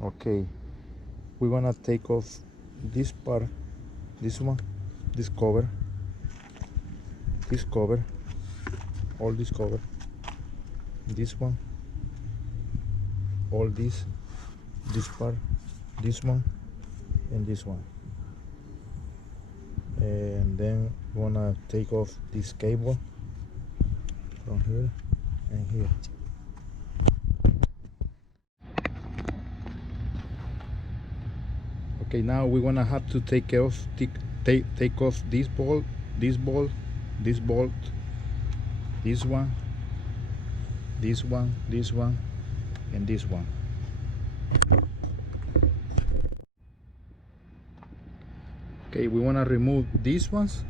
Okay, we're gonna take off this part, this one, this cover, all this cover, this one, all this part, this one, and this one. And then we're gonna take off this cable from here and here. Okay, now we're gonna have to take off this bolt, this bolt, this bolt, this one, this one, this one, and this one. Okay, we want to remove these ones,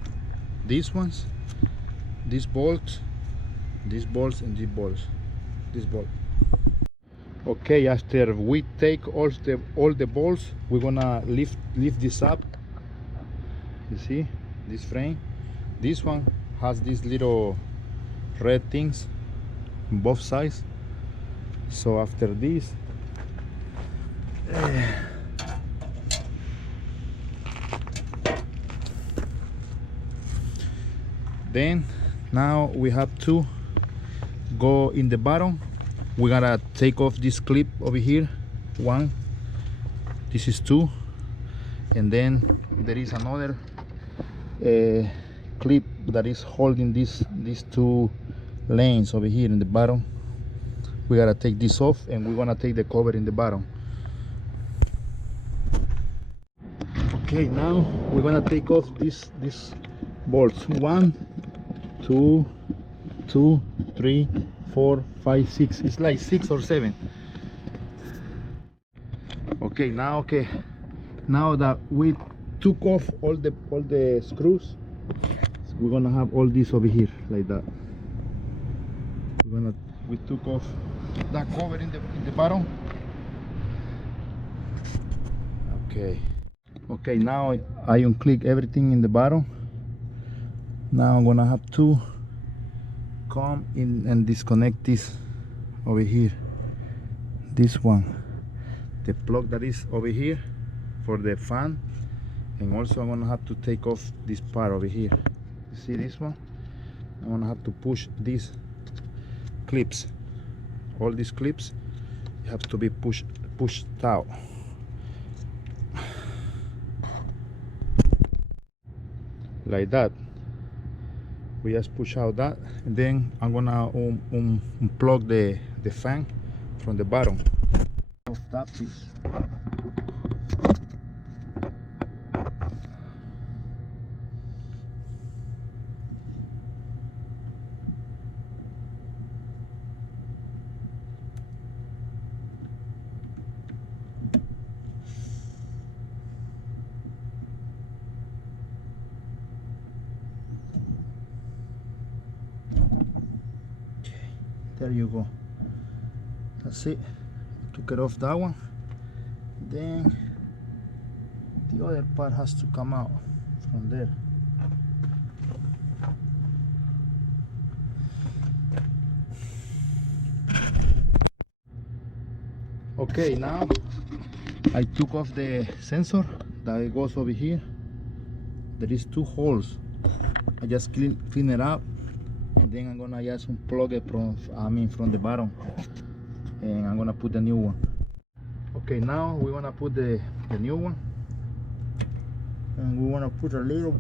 this bolt, these bolts, and this bolt. Okay, after we take all the bolts, we're gonna lift this up. You see this frame? This one has these little red things on both sides. So after this, then now we have to go in the bottom. We're gonna take off this clip over here, one, this is two, and then there is another clip that is holding these two lanes over here in the bottom. We gotta take this off, and we're gonna take the cover in the bottom. Okay, now we're gonna take off these bolts. 1, 2, 3, 4, 5, 6. It's like 6 or 7. Okay, now that we took off all the screws, we're gonna have all this over here like that. We took off that cover in the bottom. Okay, now I unclick everything in the bottom. Now I'm gonna have to come in and disconnect this over here, this one, the plug that is over here for the fan, and also I'm gonna have to take off this part over here. You see this one? I'm gonna have to push these clips, all these clips have to be pushed out like that. We just push out that, and then I'm gonna unplug the fan from the bottom of that piece. There you go. That's it. Took it off that one. Then the other part has to come out from there. Okay, now I took off the sensor that goes over here. There is 2 holes. I just clean it up, and then I'm gonna just unplug it from the bottom, and I'm gonna put the new one. Okay, now we're gonna put the new one, and we wanna put a little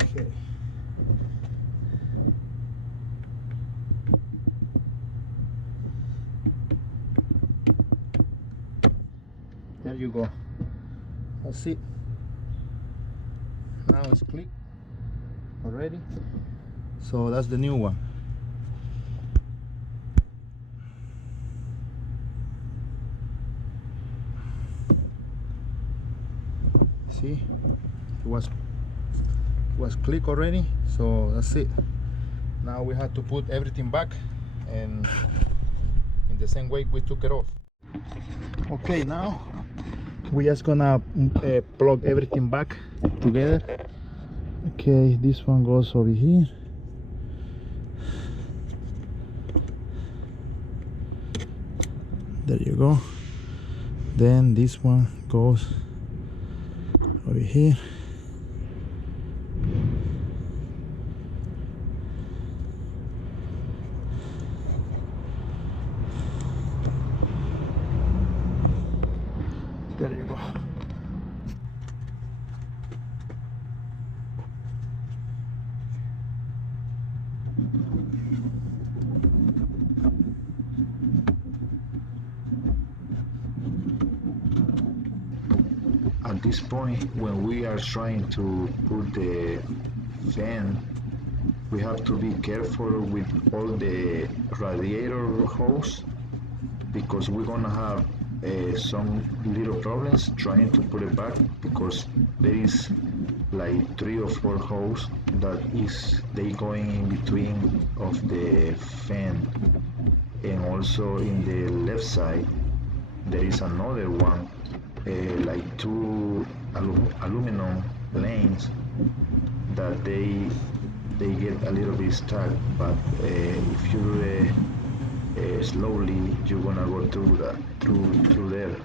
okay. There you go. That's it. now it's clicked already, so that's the new one. See, it was clicked already, so that's it. Now we have to put everything back and in the same way we took it off. Okay, now we just gonna plug everything back together. Okay, this one goes over here. There you go. Then this one goes over here. There you go. At this point, when we are trying to put the fan, we have to be careful with all the radiator hose, because we're gonna have some little problems trying to put it back, because there is like 3 or 4 holes that they going in between of the fan, and also in the left side there is another one, like 2 aluminum lanes that they get a little bit stuck, but if you do it slowly, you're gonna go through that through there.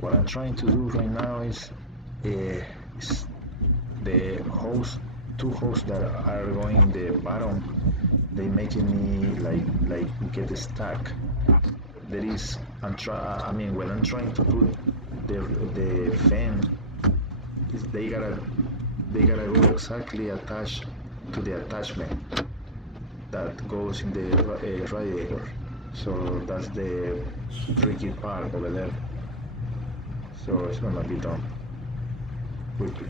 What I'm trying to do right now is the hose, 2 hoses that are going in the bottom, they making me like get stuck. There is, when I'm trying to put the fan, they gotta go exactly attached to the attachment that goes in the radiator. So that's the tricky part over there. So it's gonna be done quickly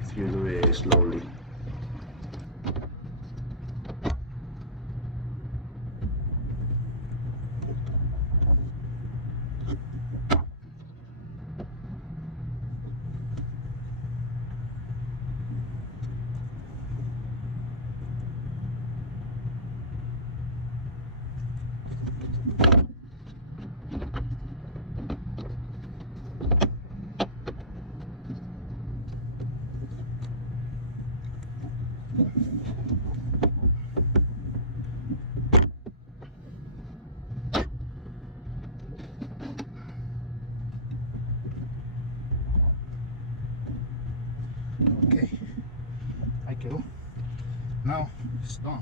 if you do it slowly. Okay, ahí quedó. Now it's done.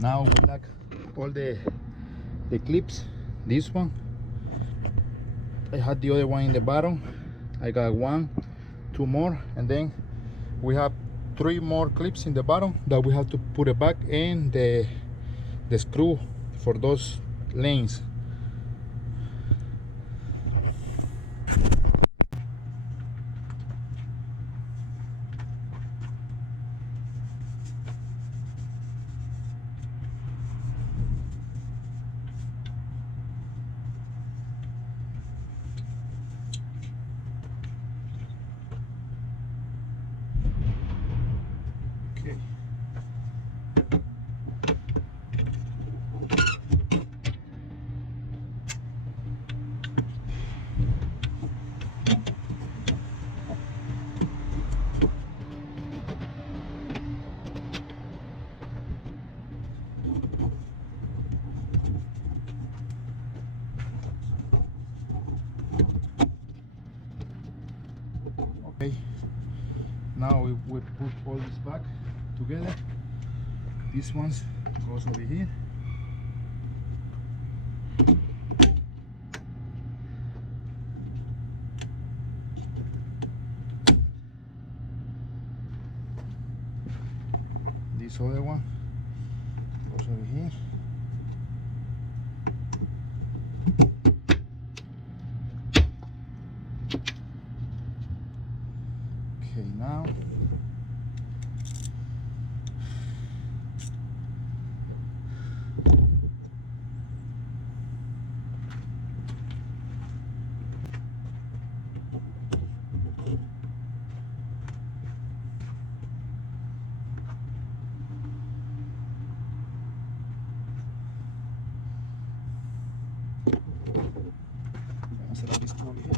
Now we lock all the clips. This one, I had the other one in the bottom. I got 1, 2 more, and then we have 3 more clips in the bottom that we have to put it back, and the screw for those lanes. Okay. Okay, now we put all this back together. This one goes over here. This other one goes over here. Okay, now set up this two over here.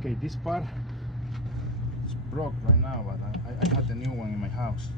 Okay, this part is broke right now, but I had the new one in my house.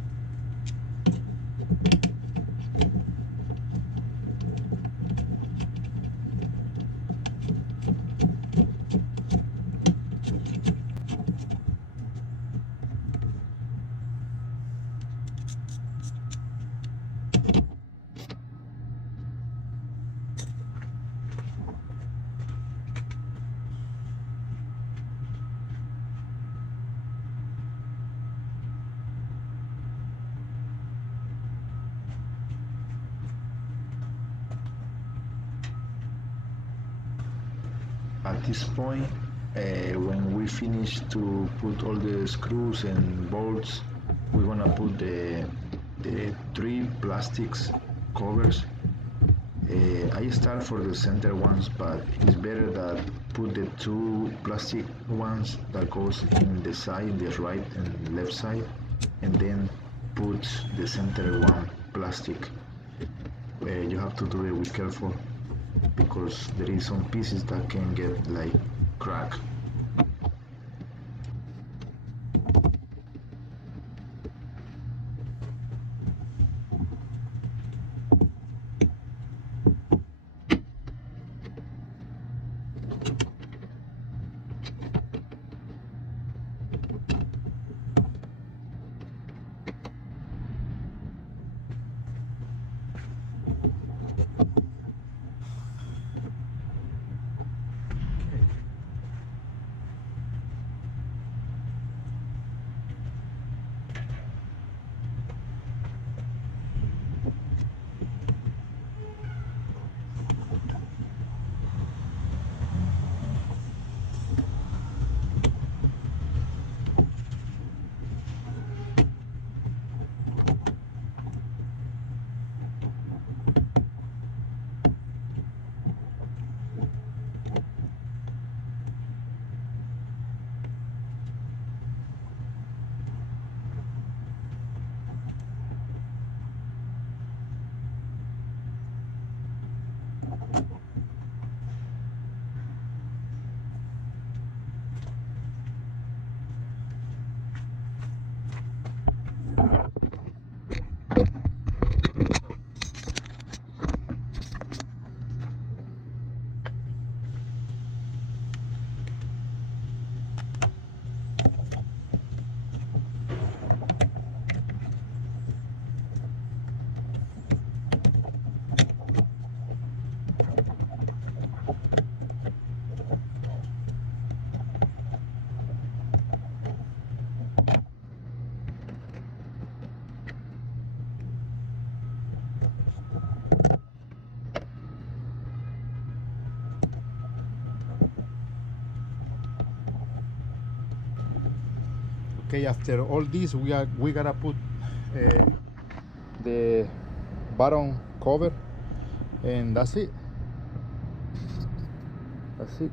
At this point, when we finish to put all the screws and bolts, we're gonna put the three plastics covers I start for the center ones, but it's better that put the two plastic ones that goes in the side, the right and left side, and then put the center one plastic. You have to do it with careful because there is some pieces that can get like crack. Okay, after all this, we gotta put the bottom cover, and that's it. That's it.